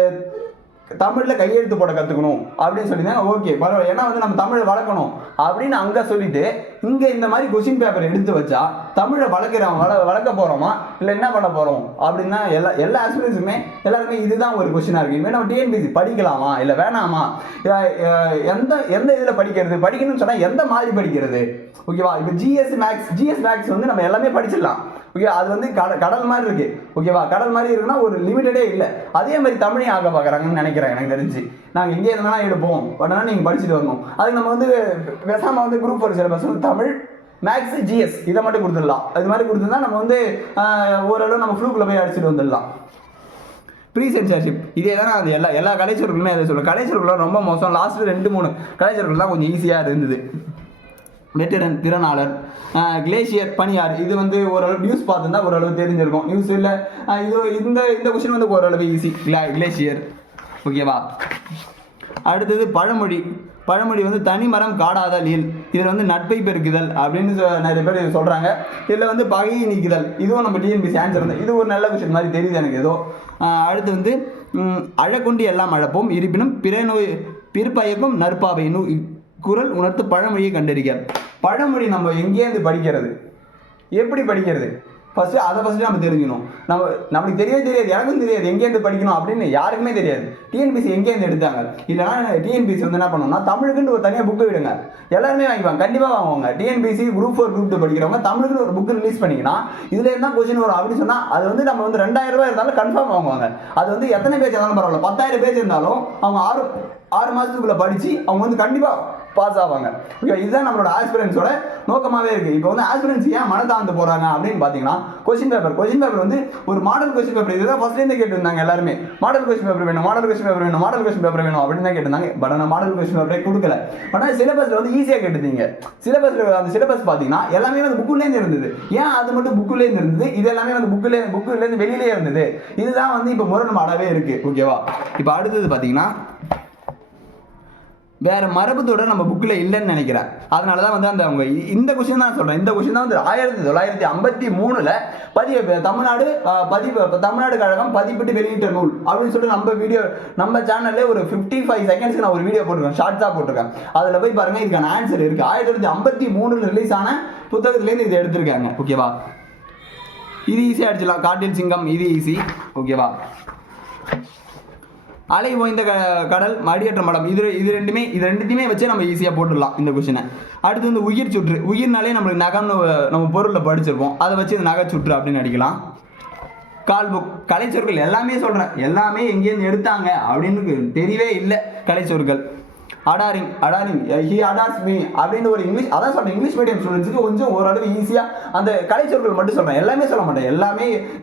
தமிழில் கையெழுத்து போட கற்றுக்கணும் அப்படின்னு சொல்லியிருந்தாங்க. ஓகே பரவாயில்ல, ஏன்னா வந்து நம்ம தமிழை வளர்க்கணும் அப்படின்னு அங்கே சொல்லிட்டு இங்கே இந்த மாதிரி கொஸ்டின் பேப்பர் எடுத்து வச்சா தமிழை வளர்க்க போகிறோமா இல்லை என்ன பண்ண போகிறோம் அப்படின்னா எல்லா ஆஸ்பிரன்ஸுமே எல்லாருமே இதுதான் ஒரு கொஸ்டினாக இருக்குது. இனிமேல் நம்ம டிஎன்பிசி படிக்கலாமா இல்லை வேணாமா, எந்த இதில் படிக்கணும்னு சொன்னால் எந்த மாதிரி படிக்கிறது? ஓகேவா, இப்போ ஜிஎஸ் மேக்ஸ் வந்து நம்ம எல்லாமே படிச்சிடலாம். ஓகே, அது வந்து கடல் மாதிரி இருக்குது. ஓகேவா, கடல் மாதிரி இருக்குன்னா ஒரு லிமிட்டடே இல்லை. அதே மாதிரி தமிழையும் ஆக பார்க்குறாங்கன்னு நினைக்கிறேன். எனக்கு தெரிஞ்சு நாங்கள் எங்கே இருந்தாலும் எடுப்போம், பட் ஆனால் நீங்கள் படிச்சுட்டு வரணும். அதுக்கு நம்ம வந்து பேசாமல் வந்து குரூப் 4 சிலபஸ் வந்து தமிழ், மேக்ஸ், ஜிஎஸ் இதை மட்டும் கொடுத்துடலாம். அது மாதிரி கொடுத்துருந்தா நம்ம வந்து ஓரளவு நம்ம ஃப்ளூக்குள்ளே போய் அடிச்சுட்டு வந்துடலாம். ப்ரீ சென்சார்ஷிப் இதே தான். அது எல்லா கலைச்சொற்களுமே அதை சொல்லுவேன். கலைச்சொற்கள்லாம் ரொம்ப மோசம். லாஸ்ட்டு 2-3 கலைச்சொற்கள் தான் கொஞ்சம் ஈஸியாக இருந்தது. வெட்டிரன், திறனாளர், கிளேஷியர், பனியார், இது வந்து ஓரளவு நியூஸ் பார்த்துருந்தா ஓரளவு தெரிஞ்சிருக்கும். நியூஸ் இல்லை, இந்த கொஸ்டின் வந்து ஓரளவு ஈஸி. கிளேஷியர், ஓகேவா. அடுத்தது பழமொழி வந்து தனிமரம் காடாதல் இல், இதில் வந்து நட்பை பெருக்குதல் அப்படின்னு நிறைய பேர் சொல்கிறாங்க. இதில் வந்து பகையை நீக்குதல், இதுவும் நம்ம டிஎன்பிசி ஆன்சர் இருந்தது. இது ஒரு நல்ல கொஸ்டின் மாதிரி தெரியுது எனக்கு ஏதோ. அடுத்து வந்து அழக்கொண்டு எல்லாம் அழப்போம், இருப்பினும் பிற்பயக்கும் நற்பாவை குரல் உணர்த்து பழமொழியை கண்டறிக. பழமொழி நம்ம எங்கேருந்து படிக்கிறது, எப்படி படிக்கிறது, ஃபஸ்ட்டு நம்ம தெரிஞ்சுக்கணும். நம்மளுக்கு தெரியாது, எனக்கும் தெரியாது எங்கேருந்து படிக்கணும் அப்படின்னு யாருக்குமே தெரியாது. டிஎன்பிசி எங்கேருந்து எடுத்தாங்க? இல்லைனா டிஎன்பிசி வந்து என்ன பண்ணணும்னா தமிழுக்குன்னு ஒரு தனியாக புக்கு விடுங்க, எல்லாருமே வாங்கிப்பாங்க, கண்டிப்பாக வாங்குவாங்க. டிஎன்பிசி குரூப் 4 குரூப் 2 படிக்கிறவங்க தமிழுக்குன்னு ஒரு புக்கு ரிலீஸ் பண்ணிங்கன்னா இதில் என்ன கொஸ்டின் வரும் அப்படின்னு சொன்னால் அது வந்து நம்ம வந்து 2000 ரூபாய் இருந்தாலும் கன்ஃபார்ம் வாங்குவாங்க. அது வந்து எத்தனை பேஜ் இருந்தாலும் பரவாயில்ல, 10,000 பேஜ் இருந்தாலும் அவங்க 6 மாதத்துக்குள்ளே படித்து அவங்க வந்து கண்டிப்பாக பாஸ் ஆவாங்க. ஓகே, இதுதான் நம்மளோட ஆஸ்பிரன்ஸோட நோக்கமாகவே இருக்குது. இப்போ வந்து ஆஸ்பிரன்ஸ் ஏன் மனதாந்து போகிறாங்க அப்படின்னு பார்த்தீங்கன்னா கொஸ்டின் பேப்பர் வந்து ஒரு மாடல் கொஸ்டின் பேப்பர். இதுதான் ஃபர்ஸ்ட்லேருந்து கேட்டுருந்தாங்க எல்லாருமே, மாடல் கொஸ்டின் பேப்பர் வேணும் அப்படின்னு தான் கேட்டிருந்தாங்க. பட் ஆனால் மாடல் கொஸ்டின் பேப்பரே கொடுக்கல. பட் ஆனால் சிலபஸில் வந்து ஈஸியாக கேட்டுருந்தீங்க. அந்த சிலபஸ் பார்த்தீங்கன்னா எல்லாமே வந்து புக்குலேருந்து இருந்தது. ஏன் அது மட்டும் புக்குலேருந்து இருந்தது? இது எல்லாமே வந்து புக்குலேருந்து வெளியிலே இருந்தது. இதுதான் வந்து இப்போ முரண்பாடாகவே இருக்குது. ஓகேவா, இப்போ அடுத்தது பார்த்தீங்கன்னா வேறு மரபு தொடர் நம்ம புக்கில் இல்லைன்னு நினைக்கிறேன். அதனால தான் வந்து அவங்க இந்த கொஸ்டின் தான் சொல்கிறேன். இந்த கொஸ்டின் தான் வந்து 1953 தமிழ்நாடு கழகம் பதிப்பிட்டு வெளியிட்ட நூல் அப்படின்னு சொல்லிட்டு நம்ம சேனலில் ஒரு 55 செகண்ட்ஸ்க்கு நான் ஒரு வீடியோ போட்டிருக்கேன், ஷார்ட்ஸாக போட்டிருக்கேன். அதில் போய் பாருங்கள், இதுக்கான ஆன்சர் இருக்குது. 1953 ரிலீஸ் ஆன புத்தகத்துலேருந்து இது எடுத்திருக்காங்க. ஓகேவா, இது ஈஸியாக அடிச்சிடலாம். காட்டில் சிங்கம், இது ஈஸி. ஓகேவா. அலை ஓய்ந்த கடல், மடியற்ற மடம், இது ரெண்டுத்தையுமே வச்சு நம்ம ஈஸியாக போட்டுடலாம் இந்த கொஸ்டினை. அடுத்து வந்து உயிர் சுற்று, உயிர்னாலே நம்மளுக்கு நகம்னு நம்ம பொருளில் படிச்சிருப்போம், அதை வச்சு இந்த நகைச்சுற்று அப்படின்னு அடிக்கலாம். கால்புக், கலைச்சொற்கள் எல்லாமே சொல்கிறேன், எல்லாமே எங்கேருந்து எடுத்தாங்க அப்படின்னு தெரியவே இல்லை. கலைச்சொற்கள் அடாரிங், ஹி அடார்ஸ் மீ அப்படின்னு ஒரு இங்கிலீஷ், அதான் சொல்கிறேன், இங்கிலீஷ் மீடியம் ஸ்டூடெண்ட்ஸுக்கு கொஞ்சம் ஓரளவு ஈஸியாக அந்த கலைச்சொற்கள் மட்டும் சொல்கிறேன், எல்லாமே சொல்ல மாட்டேன்.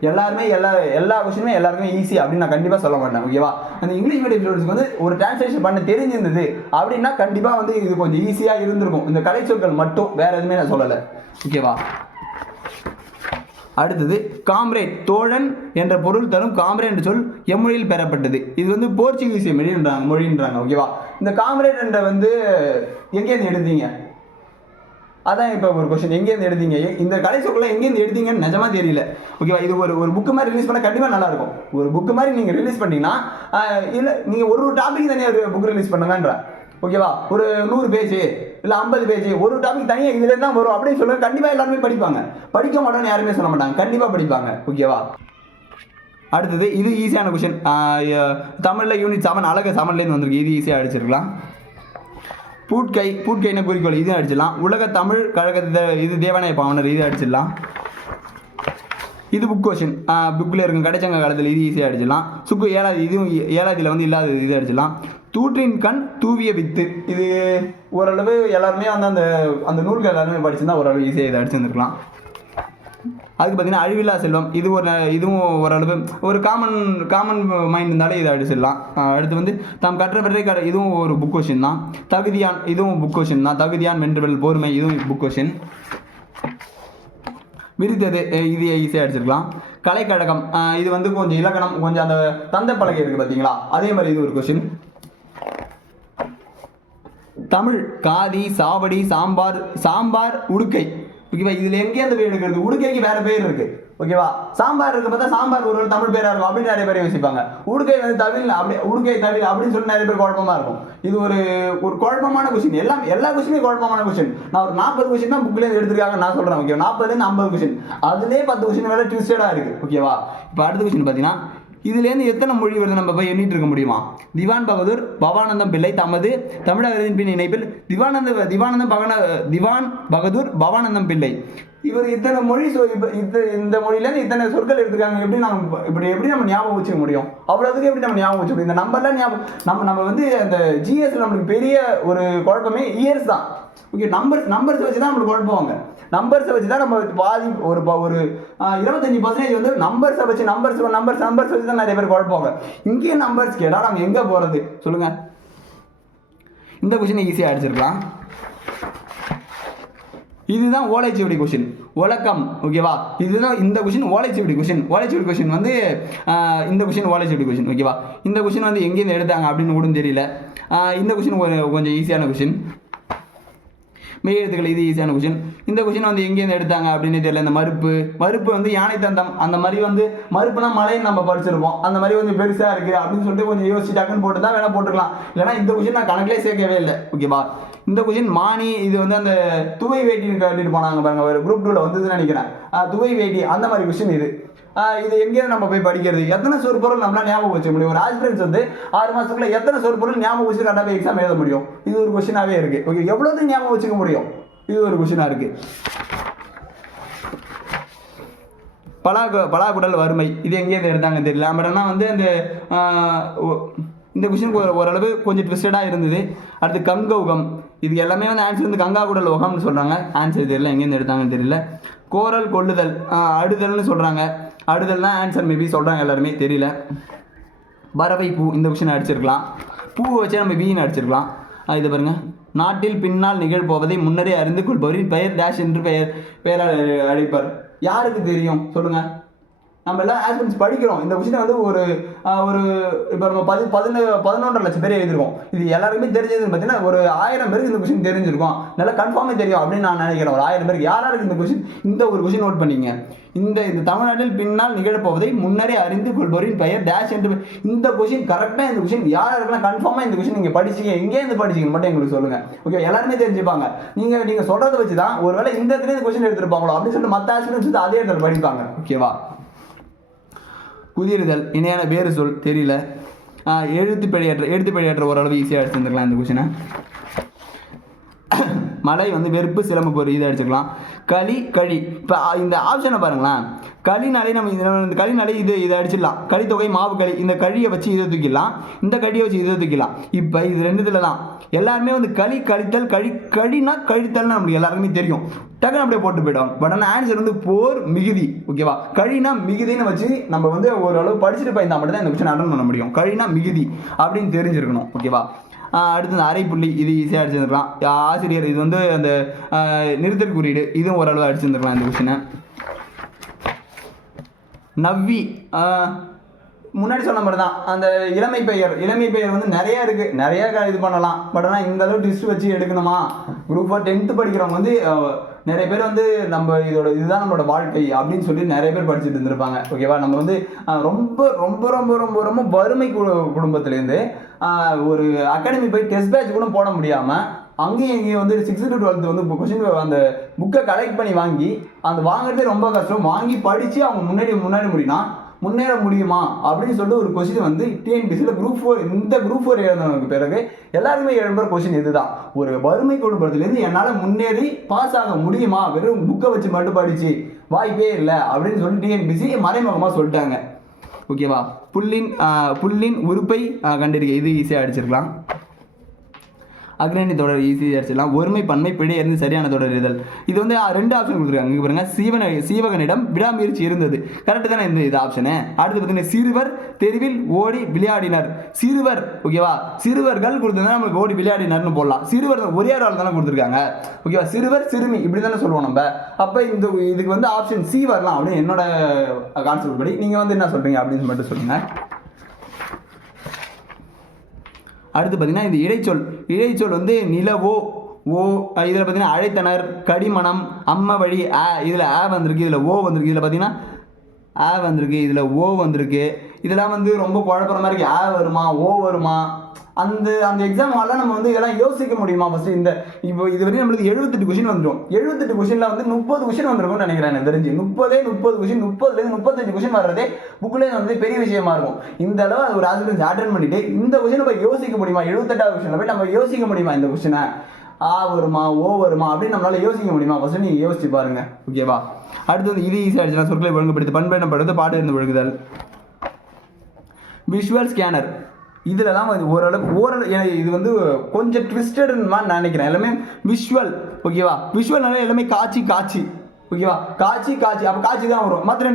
எல்லா கொஸ்டினுமே எல்லாருமே ஈஸி அப்படின்னு நான் கண்டிப்பாக சொல்ல மாட்டேன். ஓகேவா, அந்த இங்கிலீஷ் மீடியம் ஸ்டூடெண்ட்ஸ்க்கு வந்து ஒரு டிரான்ஸ்லேஷன் பண்ண தெரிஞ்சிருந்தது அப்படின்னா கண்டிப்பாக வந்து இது கொஞ்சம் ஈஸியாக இருந்திருக்கும். இந்த கலைச்சொற்கள் மட்டும், வேறு எதுவுமே நான் சொல்லலை. ஓகேவா. அடுத்தது காம்ரேட், தோழன் என்ற பொருள் தரும் காம்ரேட் என்ற சொல் எம்மொழியில் பெறப்பட்டது. இது வந்து போர்ச்சுகீசிய மொழின்றாங்க. ஓகேவா, இந்த காம்ரேட் என்ற வந்து எங்கேருந்து எடுத்தீங்க? அதான் இப்போ ஒரு கொஸ்டின், எங்கேருந்து எடுத்தீங்க? இந்த கலைச்சொற்களை எங்கேருந்து எடுத்தீங்கன்னு நிஜமாக தெரியல. ஓகேவா, இது ஒரு புக்கு மாதிரி ரிலீஸ் பண்ணால் கண்டிப்பாக நல்லாயிருக்கும். ஒரு புக்கு மாதிரி நீங்கள் ரிலீஸ் பண்ணிட்டீங்கன்னா, இல்லை நீங்கள் ஒரு டாபிக் தனியாக ஒரு புக் ரிலீஸ் பண்ணுங்கன்ற. ஓகேவா, ஒரு 100 பேஜ் இல்லை 50 பேஜ் ஒரு டாபிக் தனியாக இதுல தான் வரும் அப்படின்னு சொல்லுவாங்க. கண்டிப்பாக எல்லாருமே படிப்பாங்க. படிக்க மாட்டோம்னு யாருமே சொல்ல மாட்டாங்க, கண்டிப்பாக படிப்பாங்க. ஓகேவா. அடுத்தது இது ஈஸியான கொஷின், தமிழில் யூனிட் 7 அழக 7லேருந்து வந்திருக்கு, இது ஈஸியாக அடிச்சிருக்கலாம். பூட்கைன குறிக்கோள் இது அடிச்சிடலாம். உலக தமிழ் கழகத்தை இது தேவநாய பாவனர் இது அடிச்சிடலாம். இது புக் கொஷின், புக்கில் இருக்கும் கடைச்சங்க காலத்தில் இது ஈஸியாக அடிச்சிடலாம். சுக்கு 7வது இதுவும் 7வதுல வந்து இல்லாத இது அடிச்சிடலாம். தூற்றின் கண் தூவிய வித்து இது ஓரளவு எல்லாருமே வந்து அந்த அந்த நூல்கள் எல்லாருமே படிச்சிருந்தா ஓரளவு ஈஸியாக இதை அடிச்சிருந்துருக்கலாம். அதுக்கு பார்த்தீங்கன்னா அழிவில்லா செல்வம் இதுவும் ஓரளவு ஒரு காமன் மைண்ட் இருந்தாலே இதை அடிச்சிடலாம். அடுத்து வந்து தாம் கற்றவற்றை இதுவும் ஒரு புக் கொஷின் தான். தகுதியான் இதுவும் புக் கொஷின் தான். தகுதியான் வென்றவள் பொறுமை இதுவும் புக் கொஷின். விரித்தது இது ஈஸியாக அடிச்சிருக்கலாம். கலைக்கழகம் இது வந்து கொஞ்சம் இலக்கணம், கொஞ்சம் அந்த தந்தை பலகை இருக்குது பார்த்தீங்களா, அதே மாதிரி இது ஒரு கொஷின். தமிழ் காதி சாவடி சாம்பார் உடுக்கை ஓகேவா, இதில் எங்கேயாவது பேர் எடுக்கிறது, உடுக்கைக்கு வேறு பேர் இருக்குது ஓகேவா. சாம்பார் இருக்கு பார்த்தா சாம்பார் ஒரு தமிழ் பேராக இருக்கும் அப்படின்னு நிறைய பேர் யோசிப்பாங்க. உடுக்கை வந்து தவில் அப்படி உடுக்கை தவில் அப்படின்னு சொல்லி நிறைய பேர் குழப்பமாக இருக்கும். இது ஒரு குழப்பமான கொஸ்டின், எல்லா கொஸ்டினுமே குழப்பமான கொஸ்டின். நான் ஒரு 40 கொஸ்டின் தான் புக்லேருந்து எடுத்துருக்காங்க நான் சொல்கிறேன் ஓகே. 40லேருந்து 50 கொஸ்டின், அதுலேயே 10 கொஸ்டின் வேலை ட்விஸ்டடாக இருக்குது ஓகேவா. இப்போ அடுத்த கொஸ்டின் பார்த்தீங்கன்னா இதுலேருந்து எத்தனை மொழி வருது நம்ம போய் எண்ணிட்டு இருக்க முடியுமா? திவான் பகதூர் பவானந்தம் பிள்ளை தமது தமிழரின் பின் இணைப்பில் திவான் பகதூர் பவானந்தம் பிள்ளை இவர் இத்தனை மொழி இந்த மொழியிலேருந்து இத்தனை சொற்கள் எடுத்துருக்காங்க. எப்படி நம்ம ஞாபகம் வச்சுக்க முடியும்? அவ்வளோதுக்கு எப்படி நம்ம ஞாபகம் வச்சுக்க முடியும்? இந்த நம்பர்லாம் ஞாபகம் நம்ம வந்து அந்த ஜிஎஸ்ல நம்மளுக்கு பெரிய ஒரு குழப்பமே இயர்ஸ் தான் ஓகே. நம்பர்ஸ் வச்சு தான் நம்மளுக்கு குழப்பவாங்க. நம்பர்ஸை வச்சு தான் நம்ம பாதி ஒரு 25% வந்து நம்பர்ஸை வச்சு நம்பர்ஸ் வச்சு தான் நிறைய பேர் குழப்பவாங்க. இங்கேயே நம்பர்ஸ் கேட்டால் நம்ம எங்கே போகிறது சொல்லுங்க? இந்த கொஸ்டின் ஈஸியாக அடிச்சிருக்கலாம். இதுதான் ஓலைச்சுவடி கொஷின், ஒலக்கம் ஓகேவா. இதுதான் இந்த கொஷின் ஓலைச்சுவடி கொஷின் வந்து இந்த கொஷின் ஓலைச்சுவடி கொஷின் ஓகேவா. இந்த கொஷின் வந்து எங்கேருந்து எடுத்தாங்க அப்படின்னு கூட தெரியல. இந்த கொஷின் கொஞ்சம் ஈஸியான கொஷின். மெய் எழுத்துக்கள் இது ஈஸியான கொஷின். இந்த கொஷின் வந்து எங்கேருந்து எடுத்தாங்க அப்படின்னு தெரியல. இந்த மறுப்பு வந்து யானை தந்தம் அந்த மாதிரி வந்து மறுப்புனா மலைன்னு நம்ம படிச்சிருப்போம். அந்த மாதிரி கொஞ்சம் பெருசாக இருக்குது அப்படின்னு சொல்லிட்டு கொஞ்சம் யோசிச்சு டக்குன்னு போட்டு தான் வேணா போட்டுக்கலாம். இல்லைனா இந்த கொஷின் நான் கணக்கிலே சேர்க்கவே இல்லை ஓகேவா. இந்த கொஷின் மானி இது வந்து அந்த துவை வேட்டின்னு கட்டிட்டு போனாங்க பாருங்க, ஒரு குரூப் 2ல் வந்ததுன்னு நினைக்கிறேன். துவை வேட்டி அந்த மாதிரி கொஷின் இது எங்கேயும் நம்ம போய் படிக்கிறது. எத்தனை சொற்பொருள் நம்மளால் ஞாபகம் வச்சுக்க முடியும்? ஒரு ஆஸ்பிரன்ஸ் வந்து 6 மாதத்துக்குள்ள எத்தனை சொற்பொருள் ஞாபகம் வச்சு கரெக்டாக எக்ஸாம் எழுத முடியும்? இது ஒரு கொஷினாகவே இருக்குது ஓகே. எவ்வளோது ஞாபகம் வச்சுக்க முடியும்? இது ஒரு கொஷினாக இருக்குது. பலாக்குடல் வறுமை இது எங்கேருந்து எடுத்தாங்க தெரியல. பட் ஆனால் வந்து அந்த இந்த கொஷினுக்கு ஓரளவு கொஞ்சம் ட்விஸ்டடாக இருந்தது. அடுத்து கங்கௌகம் இது எல்லாமே வந்து ஆன்சர் வந்து கங்கா குடல் உகம்னு சொல்கிறாங்க. ஆன்சர் தெரியல, எங்கேருந்து எடுத்தாங்கன்னு தெரியல. கோரல் கொள்ளுதல் அடுதல்னு சொல்கிறாங்க. அடுதல் தான் ஆன்சர் மேபி சொல்கிறாங்க எல்லாருமே, தெரியல. பறவை பூ இந்த கொஷின் அடிச்சிருக்கலாம். பூவை வச்சு நம்ம வீண் அடிச்சிருக்கலாம். இதை பாருங்கள், நாட்டில் பின்னால் நிகழ்போவதை முன்னரே அறிந்து கொள்பவரின் பெயர் டேஷ் என்று பெயரால் அழைப்பார். யாருக்கு தெரியும் சொல்லுங்கள்? நம்ம எல்லாம் ஆஸ்பிரன்ஸ் படிக்கிறோம். இந்த கொஸ்டின் வந்து ஒரு இப்போ நம்ம 11.5 லட்சம் பேர் எழுதிருக்கோம். இது எல்லாருக்குமே தெரிஞ்சதுன்னு பார்த்தீங்கன்னா ஒரு 1000 பேருக்கு இந்த கொஸ்டின் தெரிஞ்சிருக்கும், நல்லா கன்ஃபார்மே தெரியும் அப்படின்னு நான் நினைக்கிறேன். ஒரு 1000 பேருக்கு யாராருக்கு இந்த கொஸ்டின் இந்த ஒரு கொஸ்டின் நோட் பண்ணிங்க. இந்த தமிழ்நாட்டில் பின்னால் நிகழப்போவதை முன்னரே அறிந்து கொள்பவரின் பெயர் டேஷ் என்று இந்த கொஸ்டின் கரெக்டாக இந்த கொஸ்டின் யாராருக்கெல்லாம் கன்ஃபார்மாக இந்த கொஸ்டின் நீங்கள் படிச்சிங்க எங்கேருந்து படிச்சிங்க மட்டும் எங்களுக்கு சொல்லுங்கள் ஓகே. எல்லாருமே தெரிஞ்சுப்பாங்க. நீங்கள் சொல்கிறத வச்சு தான் ஒருவேளை இந்த இடத்துல இந்த கொஸ்டின் எடுத்துருப்பாங்களோ அப்படின்னு சொல்லிட்டு மற்ற ஆஸ்பிரன்ஸ் வந்து அதே இடத்துல படிப்பாங்க ஓகேவா. குதிரிதல் இணையான வேறு சொல் தெரியல. எழுத்து பிழையற்ற ஓரளவு ஈஸியாக அடிச்சுருந்துருக்கலாம் இந்த கொஷினை. மலை வந்து வெறுப்பு சிலம்பு பொருள் இதை அடிச்சுக்கலாம். கழி இப்போ இந்த ஆப்ஷனை பாருங்களேன். களினாலே நம்ம இந்த களினாலே இதை அடிச்சிடலாம். கலித்தொகை மாவு களி இந்த கழியை வச்சு இதை தூக்கிடலாம், இந்த கழியை வச்சு இதை தூக்கிடலாம். இப்போ இது ரெண்டுத்துல தான் எல்லாருமே வந்து கழித்தல் கழினா கழித்தல்னு நம்மளுக்கு எல்லாருக்குமே தெரியும், டக்குன்னு அப்படியே போட்டு போயிடும். பட் ஆனால் ஆன்சர் வந்து போர் மிகுதி ஓகேவா. கழினா மிகுதின்னு வச்சு நம்ம வந்து ஓரளவு படிச்சுட்டு போயிருந்தா மட்டும் தான் இந்த கொஸ்டின் அட்டன் பண்ண முடியும். கழினா மிகுதி அப்படின்னு தெரிஞ்சிருக்கணும் ஓகேவா. அடுத்து இந்த அரைப்புள்ளி இது ஈஸியாக அடிச்சிருந்துருக்கலாம். ஆசிரியர் இது வந்து அந்த நிறுத்தல் குறியீடு இதுவும் ஓரளவு அடிச்சிருந்துருக்கலாம் இந்த கொஸ்டினை. நவ்வி முன்னாடி சொன்ன மாதிரி தான் அந்த இளமை பெயர் வந்து நிறையா இருக்குது, நிறையா இது பண்ணலாம். பட் ஆனால் இந்த அளவு டிஸ்ட் வச்சு எடுக்கணுமா? குரூப் 4 10th படிக்கிறவங்க வந்து நிறைய பேர் வந்து நம்ம இதுதான் நம்மளோட வாழ்க்கை அப்படின்னு சொல்லி நிறைய பேர் படிச்சுட்டு இருந்திருப்பாங்க ஓகேவா. நம்ம வந்து ரொம்ப ரொம்ப ரொம்ப ரொம்ப ரொம்ப வறுமை குடும்பத்துலேருந்து ஒரு அகாடமி போய் டெஸ்ட் பேட்ச் கூட போட முடியாமல் அங்கேயும் இங்கேயும் வந்து 6th to 12th வந்து கொஸ்டின் அந்த புக்கை கலெக்ட் பண்ணி வாங்கி அந்த வாங்குறதே ரொம்ப கஷ்டம். வாங்கி படித்து அவங்க முன்னாடி முடியும்னா முன்னேற முடியுமா அப்படின்னு சொல்லிட்டு ஒரு கொஸ்டின் வந்து டிஎன்பிசியில் குரூப் 4 எழுதுனதுக்கு பிறகு எல்லாருமே எழும்புற கொஸ்டின் இதுதான். ஒரு வறுமை குடும்பத்திலேருந்து என்னால் முன்னேறி பாஸ் ஆக முடியுமா, வெறும் புக்கை வச்சு மட்டும் படிச்சு வாய்ப்பே இல்லை அப்படின்னு சொல்லி டிஎன்பிசி மறைமுகமாக சொல்லிட்டாங்க. ஓகேவா? புல்லின் உறுப்பை கண்டிருக்க, இது ஈஸியாக அடிச்சிருக்கலாம். அக்ரணி தொடர் ஈஸியாக அடிச்சிடலாம். ஒருமை பன்மை பிழை இருந்து சரியான தொடர் இதழ். இது வந்து 2 ஆப்ஷன் கொடுத்துருக்காங்க. இங்கே பாருங்க, சீவகனிடம் விடாமுயற்சி இருந்தது. கரெக்டு தானே இந்த ஆப்ஷனு. அடுத்து பார்த்தீங்கன்னா சிறுவர் தெருவில் ஓடி விளையாடினர். சிறுவர், ஓகேவா, சிறுவர்கள் கொடுத்துருந்தா நமக்கு ஓடி விளையாடினர்னு போடலாம். சிறுவர் ஒரே ஆள் தானே கொடுத்துருக்காங்க. ஓகேவா? சிறுவர் சிறுமி இப்படி தானே சொல்லுவோம் நம்ம. அப்போ இதுக்கு வந்து ஆப்ஷன் சி வரலாம் அப்படின்னு என்னோட கான்செப்ட் படி. நீங்கள் வந்து என்ன சொல்கிறீங்க அப்படின்னு மட்டும் சொல்லுங்கள். அடுத்து பார்த்தீங்கன்னா இந்த இடைச்சொல் வந்து நிலவோ ஓ, இதில் பார்த்தீங்கன்னா அழைத்தனர், கடிமணம், அம்ம வழி, இதில் வந்திருக்கு, இதில் ஓ வந்திருக்கு, இதில் பார்த்தீங்கன்னா வந்திருக்கு, இதில் ஓ வந்திருக்கு. இதெல்லாம் வந்து ரொம்ப குழப்பற மாதிரி இருக்குது. வருமா ஓ வருமா? அந்த எக்ஸாம் ஹாலில் நம்ம வந்து இதெல்லாம் யோசிக்க முடியுமா? ஃபஸ்ட்டு இப்போ இது வரைக்கும் நம்மளுக்கு 78 கொஷின் வந்துடும். 78 கொஷினில் வந்து 30 கொஷின் வந்துருக்கும்னு நினைக்கிறேன். எனக்கு தெரிஞ்சு 30 கொஷின், 30லேருந்து 35 கொஷின் வர்றதே புக்கில் வந்து பெரிய விஷயமா இருக்கும். இந்த அளவு அது ஒரு ஆசிரியர் அட்டன் பண்ணிட்டு இந்த கொஷினை போய் யோசிக்க முடியுமா? 78வது கொஷினில் போய் நம்ம யோசிக்க முடியுமா? இந்த கொஷினை வருமா ஓ வருமா அப்படின்னு நம்மளால யோசிக்க முடியுமா? ஃபஸ்ட்டு நீங்கள் யோசிச்சு பாருங்க. ஓகேவா? அடுத்து வந்து இது ஈஸியாக ஆயிடுச்சுன்னா சொற்களை ஒழுங்குபடுத்தி பண்பெண்ணப்படுத்து பாட்டு இருந்து ஒழுங்குதல். விஷுவல் ஸ்கேனர் இதில் தான் வந்து ஓரளவு இது வந்து கொஞ்சம் ட்விஸ்டட்னு நான் நினைக்கிறேன். எல்லாமே விஷுவல். ஓகேவா? விஷுவல்னால எல்லாமே காட்சி. ஓகேவா? காட்சி அப்போ காட்சி தான் வரும். மற்ற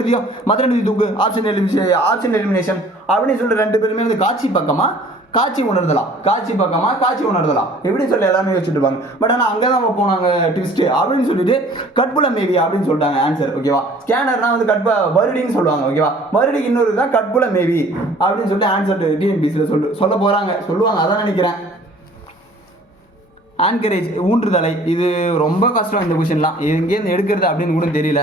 ரெண்டு தூக்கு ஆப்ஷன் எலிமினேஷன் அப்படின்னு சொல்லிட்டு 2 பேருமே வந்து காட்சி பக்கமா காட்சி உணர்தலாம், காட்சி பக்கமா காட்சி உணர்தலாம் எப்படின்னு சொல்லி எல்லாமே வச்சுட்டு இருப்பாங்க. பட் ஆனால் அங்கே தான் போனாங்க ட்விஸ்ட் அப்படின்னு சொல்லிட்டு கட்புல மேவி அப்படின்னு சொல்லிட்டாங்க ஆன்சர். ஓகேவா? ஸ்கேனர்னா வந்து வருடின்னு சொல்லுவாங்க. ஓகேவா? வருடிக்கு இன்னொரு தான் கட்புல மேவி அப்படின்னு சொல்லிட்டு ஆன்சர் டிஎன்பிசியில் சொல்லுவாங்க. அதான் நினைக்கிறேன். ஆன்கரேஜ் ஊன்றுதலை, இது ரொம்ப கஷ்டம். இந்த கொஷின்லாம் எங்கேருந்து எடுக்கிறது அப்படின்னு கூட தெரியல.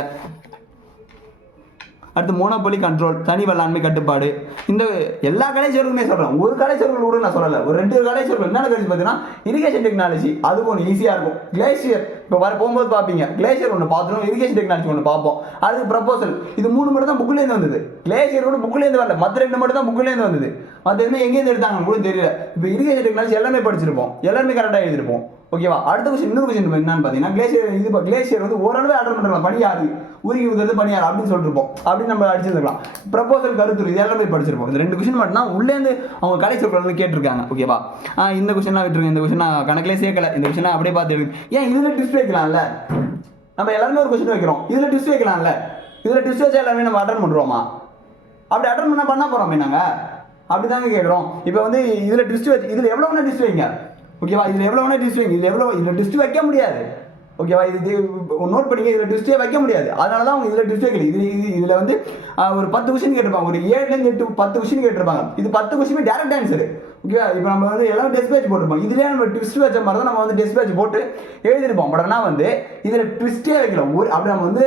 அடுத்து மோனோபொலி கண்ட்ரோல், தனி வல்லாண்மை கட்டுப்பாடு. இந்த எல்லா கலைச்சொற்களுமே சொல்கிறேன். ஒரு கலைச்சொற்கள் கூட நான் சொல்லலை, ஒரு 2 கலைச்சொற்கள். என்னென்ன கழிச்சு பார்த்தீங்கன்னா இரிகேஷன் டெக்னாலஜி, அது ஒன்று ஈஸியாக இருக்கும். கிளேசியர் இப்போ போகும்போது பார்ப்பீங்க, கிளேசியர் ஒன்று பார்த்துரும், இரிகேஷன் டெக்னாலஜி ஒன்று பார்ப்போம். அதுக்கு ப்ரப்போசல், இது 3 மட்டும் தான் புக்கிலேருந்து வந்தது. கிளேசியர் கூட புக்கிலேருந்து வரல, மற்ற 2 மட்டும் தான் புக்கிலேருந்து வந்தது. மற்ற எதுவுமே எங்கேருந்து எடுத்தாங்கன்னு கூட தெரியல. இப்போ இரிகேஷன் டெக்னாலஜி எல்லாமே படிச்சிருப்போம், எல்லாருமே கரெக்டாக எழுதிருப்போம். ஓகேவா? அடுத்த கொஸ்டின், இன்னொரு கொஸ்டின் என்னன்னு பார்த்தீங்கன்னா கிளேசியர் வந்து ஓரளவு அட்டன் பண்ணுறோம். பனியாறு உருகி உதறது பனியாறு அப்படின்னு சொல்லிருப்போம். அப்படின்னு நம்ம அடிச்சிருக்கலாம். ப்ரப்போசல், கருத்துரு, இது எல்லாமே படிச்சிருப்போம். இந்த 2 கொஸ்டின் மட்டும் தான் உள்ளேருந்து அவங்க கலைச்சொற்கள் கேட்டிருக்காங்க. ஓகேவா? இந்த கொஸ்டின்லாம் விட்டுருங்க, இந்த கொஸ்டின் நான் கணக்கிலே சேர்க்கல. இந்த கொஸ்டின் அப்படியே பார்த்து எடுக்கு. ஏன் இதில் ட்விஸ்ட் வைக்கலாம்ல? நம்ம எல்லாருமே ஒரு கொஸ்டின் வைக்கிறோம், இதில் ட்விஸ்ட் வைக்கலாம்ல? இதில் ட்விஸ்ட் வச்சா எல்லாருமே நம்ம அட்டன் பண்ணுறோமா? அப்படி அட்டன் பண்ண போகிறோம் நாங்கள், அப்படி தாங்க கேட்குறோம். இப்போ வந்து இதில் ட்விஸ்ட் வச்சு இதில் எவ்வளோ வேணால் ட்விஸ்ட் வைங்க. ஓகேவா? இதில் எவ்வளோ வேணால் ட்விஸ்ட் வைங்க. இதில் ட்விஸ்ட் வைக்க முடியாது. ஓகேவா? இது நோட் பண்ணிங்க, இதில் ட்விஸ்ட்டே வைக்க முடியாது. அதனால தான் அவங்க இதில் ட்விஸ்ட் வைக்கல. இதில் வந்து ஒரு 10 கொஸ்டின் கேட்டிருப்பாங்க, ஒரு 7லேருந்து 8 10 கொஸ்டின் கேட்டிருப்பாங்க. இது 10 கொஸ்டின் டேரக்ட் ஆன்சரு. ஓகேவா? இப்போ நம்ம வந்து எல்லாம் டெஸ்ட் பேட்ச் போட்டிருப்போம். இதுலேயே நம்ம ட்விஸ்ட் வச்ச மாதிரி தான் நம்ம வந்து டெஸ்ட் பேட்ச் போட்டு எழுதிருப்போம். பட் ஆனால் வந்து இதில் ட்விஸ்ட்டே வைக்கல. அப்படி நம்ம வந்து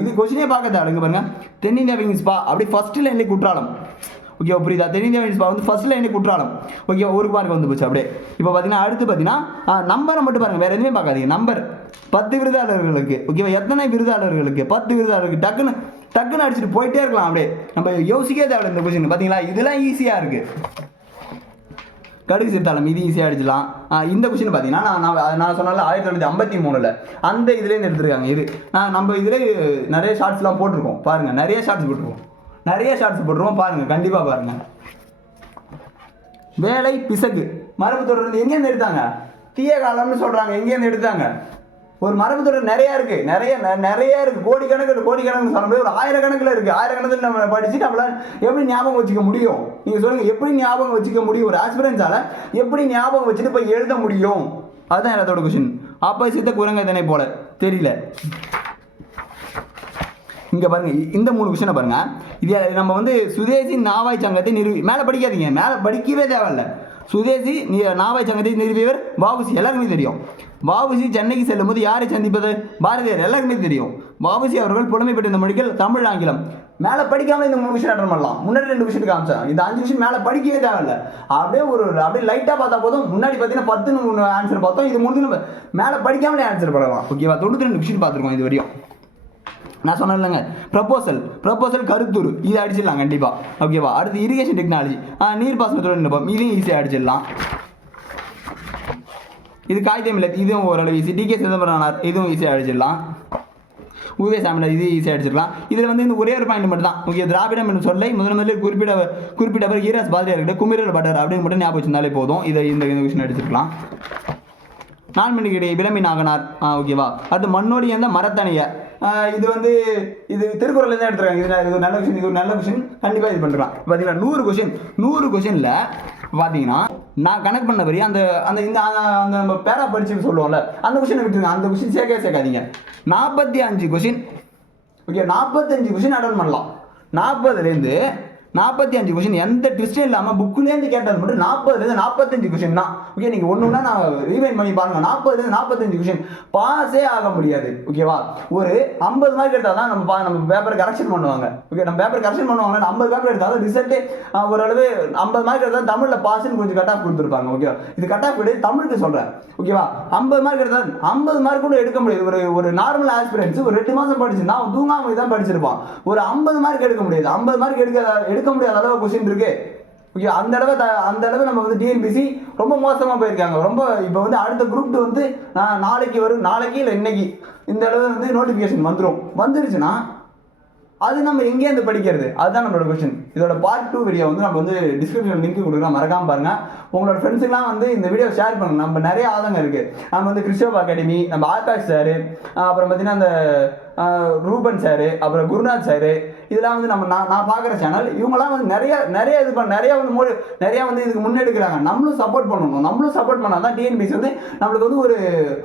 இது கொஸ்டினே பார்க்க தேவைங்க. பாருங்க, தென்னிந்தியா விங்ஸ் பா அப்படி ஃபர்ஸ்ட் லைன்லேயே குற்றாலம். ஓகே, புரியுதா? தென்னிந்தியா விங்ஸ் பா வந்து ஃபர்ஸ்ட் லைனே குற்றாலம். ஓகே, ஒரு மார்க் வந்து போச்சு அப்படியே. இப்போ பார்த்தீங்கன்னா அடுத்து பார்த்தீங்கன்னா நம்பரை மட்டும் பாருங்கள், வேறு எதுவுமே பார்க்காதீங்க. நம்பர் 10 விருதாளர்களுக்கு. ஓகேவா? எத்தனை விருதாளர்களுக்கு? 10 விருதாளருக்கு. டக்குன்னு அடிச்சுட்டு போயிட்டே இருக்கலாம். அப்படியே நம்ம யோசிக்கவே தேவை இந்த கொஸ்டின். பார்த்தீங்களா? இதெல்லாம் ஈஸியாக இருக்குது. கடுகு சிறுத்தாளம், இது ஈஸியாக அடிச்சிடலாம். இந்த கொஸ்டின் பார்த்தீங்கன்னா நான் சொன்னால 1953 அந்த இதுலேருந்து எடுத்துருக்காங்க. இது நம்ம இதில் நிறைய ஷார்ட்ஸ்லாம் போட்டிருக்கோம். பாருங்கள், நிறைய ஷார்ட்ஸ் போட்டிருக்கோம். பாருங்கள், கண்டிப்பாக பாருங்கள். வேலை பிசகு மரபு தொடர் எங்கேருந்து எடுத்தாங்க? தீய காலம்னு சொல்கிறாங்க. எங்கேருந்து எடுத்தாங்க? ஒரு மரபு தொடர் நிறையா இருக்குது, நிறைய இருக்குது. கோடிக்கணக்கு சொல்ல முடியாது, ஒரு ஆயிரக்கணக்கில் இருக்குது. ஆயிரக்கணக்கில் நம்ம படித்து நம்மளால் எப்படி ஞாபகம் வச்சுக்க முடியும்? நீங்கள் சொல்லுங்கள், எப்படி ஞாபகம் வச்சுக்க முடியும்? ஒரு ஆஸ்பிரன்ஸால் எப்படி ஞாபகம் வச்சுட்டு போய் எழுத முடியும்? அதுதான் எல்லாத்தோட கொஸ்டின். ஆப்போசித்த குரங்கதனை போல தெரியல. இங்கே பாருங்கள், இந்த 3 கொஸ்டினை பாருங்கள். இது நம்ம வந்து சுதேசி நாவாய் சங்கத்தை மேலே படிக்காதீங்க, மேலே படிக்கவே தேவையில்லை. சுதேசி நாவாய் சங்கத்தை நிறுவியவர் வஉசி, எல்லாருக்குமே தெரியும். வஉசி சென்னைக்கு செல்லும் போது யாரை சந்திப்பது? பாரதியார், எல்லாருக்குமே தெரியும். வஉசி அவர்கள் புலமை பெற்ற இந்த மொழிகள் தமிழ், ஆங்கிலம். மேலே படிக்காமல் இந்த 3 கொஸ்டின் அட்டன் பண்ணலாம். முன்னாடி 2 கொஸ்டின் காமிச்சேன். இந்த 5 கொஸ்டின் மேலே படிக்கவே தேவையில்லை. அப்படியே லைட்டாக பார்த்தா போதும். முன்னாடி பார்த்தீங்கன்னா 10 ஆன்சர் பார்த்தோம். இது முடிஞ்சு நம்ம மேலே படிக்காமலே ஆன்சர் பண்ணலாம். ஓகேவா? 92 கொஸ்டின் பார்த்துருக்கோம் இது வரையும். நான் சொன்னேன் இல்லைங்க, ப்ரப்போசல் கருத்துரு, இதை அடிச்சிடலாம் கண்டிப்பாக. ஓகேவா? அடுத்து இரிகேஷன் டெக்னாலஜி, நீர்ப்பாசன தொழில்நுட்பம், இதையும் ஈஸியாக அடிச்சிடலாம். இது காகிதம் இல்லை, இதுவும் ஓரளவு ஈஸி. டிகே சிதம்பரனார், இதுவும் ஈஸியாக அடிச்சிடலாம். உவே சாமினார், இது ஈஸியாக அடிச்சிடலாம். இதில் வந்து இந்த ஒரே ஒரு பாயிண்ட் மட்டும் தான். ஓகே, திராவிடம் என்று சொல்லை முதலில் குறிப்பிட்டவர் ஈராஸ் பாரதியார் குமிரல் பட்டர் அப்படின்னு மட்டும் ஞாபகம் வச்சிருந்தாலே போதும். இதை இந்த கொஸ்டின் அடிச்சிருக்கலாம். நான்மணிக்கிடையே விளம்பி நாகனார். ஓகேவா? அடுத்து மண்ணோடி எந்த மரத்தனைய, இது வந்து இது திருக்குறள் தான் எடுத்துருக்காங்க. இது ஒரு நல்ல கொஷின், இது ஒரு நல்ல கொஷின், கண்டிப்பாக இது பண்ணுறான். பார்த்தீங்கன்னா 100 கொஷினில் பார்த்தீங்கன்னா நான் கனெக்ட் பண்ண வரி அந்த அந்த இந்த அந்த நம்ம பேரா படிச்சுன்னு சொல்லுவோம்ல, அந்த கொஷினை விட்டுருங்க. அந்த கொஷின் சேர்க்காதீங்க. 45 கொஷின். ஓகே, 45 கொஷின் அட்டன் பண்ணலாம். 40லேருந்து 45 கொஷின் எந்த ட்விஸ்டும் இல்லாமல் புக்குலேருந்து கேட்டது மட்டும் 40லேருந்து 45 கொஷின் தான். ஓகே, நீங்கள் ஒன்றுனா நான் ரீவைண்ட் பண்ணி பாருங்க. 40லேருந்து 45 கொஷின் பாஸே ஆக முடியாது. ஓகேவா? ஒரு 50 மார்க் எடுத்தால் தான் நம்ம பேப்பர் கரெக்ஷன் பண்ணுவாங்க. ஓகே, நம்ம பேப்பர் கரெக்ஷன் பண்ணுவாங்க. 50 பேப்பர் எடுத்தால் தான் ரிசல்ட்டே ஓரளவு 50 மார்க் எடுத்தால் தமிழில் பாஸ்ன்னு கொஞ்சம் கட் ஆஃப் கொடுத்துருப்பாங்க. ஓகேவா? இது கட் ஆஃப் கிடையாது, தமிழுக்கு சொல்கிறேன். ஓகேவா? 50 மார்க் எடுத்தால் 50 மார்க் கூட எடுக்க முடியாது. ஒரு நார்மல் ஆஸ்பிரன்ஸ் ஒரு 2 மாதம் படிச்சுருந்தா அவன் தூங்காமல் தான் படிச்சிருப்பான். ஒரு 50 மார்க் எடுக்க முடியாது. 50 மார்க் எடுக்க முடியாத அளவு கொஸ்டின் இருக்கு. ஓகே, அந்த அளவு நம்ம வந்து டிஎன்பிசி ரொம்ப மோசமாக போயிருக்காங்க. ரொம்ப இப்போ வந்து அடுத்த குரூப் வந்து நாளைக்கு இல்லை இன்னைக்கு இந்த அளவு வந்து நோட்டிஃபிகேஷன் வந்துருச்சுன்னா அது நம்ம எங்கேருந்து படிக்கிறது? அதுதான் நம்மளோட கொஸ்டின். இதோட பார்ட் 2 வீடியோ வந்து நம்ம வந்து டிஸ்கிரிப்ஷன் லிங்க் கொடுக்குறோம், மறக்காம பாருங்க. உங்களோட ஃப்ரெண்ட்ஸுக்கெல்லாம் வந்து இந்த வீடியோ ஷேர் பண்ணுங்க. நம்ம நிறைய ஆதங்கம் இருக்கு. நம்ம வந்து கிறிஸ்டோப் அகாடமி, நம்ம ஆகாஷ் சார், அப்புறம் பார்த்தீங்கன்னா அந்த ரூபன் சார், அப்புறம் குருநாத் சார், இதெல்லாம் வந்து நான் பார்க்குற சேனல். இவங்கெல்லாம் வந்து நிறைய வந்து இதுக்கு முன்னெடுக்கிறாங்க. நம்மளும் சப்போர்ட் பண்ணால் தான் டிஎன்பிசி வந்து நம்மளுக்கு வந்து ஒரு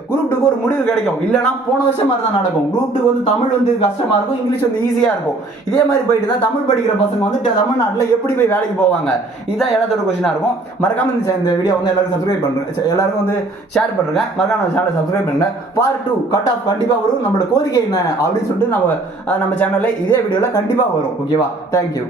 குரூப் 2க்கு ஒரு முடிவு கிடைக்கும். இல்லைனா போன வருஷம் மாதிரி தான் நடக்கும். குரூப் 2க்கு வந்து தமிழ் வந்து கஷ்டமாக இருக்கும், இங்கிலீஷ் வந்து ஈஸியாக இருக்கும். இதே மாதிரி போயிட்டு தான் தமிழ் படிக்கிற பசங்க வந்து தமிழ்நாட்டில் எப்படி போய் வேலைக்கு போவாங்க? இதுதான் எல்லாத்தோட கொஸ்டினாக இருக்கும். மறக்காம இந்த வீடியோ வந்து எல்லாரும் சப்ஸ்கிரைப் பண்ணுறேன், எல்லாருக்கும் வந்து ஷேர் பண்ணுறேங்க. மறக்காம நம்ம சேனலை சப்ஸ்கிரைப் பண்ணுங்க. பார்ட் 2 கட் ஆஃப் கண்டிப்பாக வரும். நம்மளோட கோரிக்கை என்ன அப்படின்னு சொல்லிட்டு நம்ம சேனலில் இதே வீடியோவில் கண்டிப்பாக வரும். ஓகேவா? தேங்க்யூ.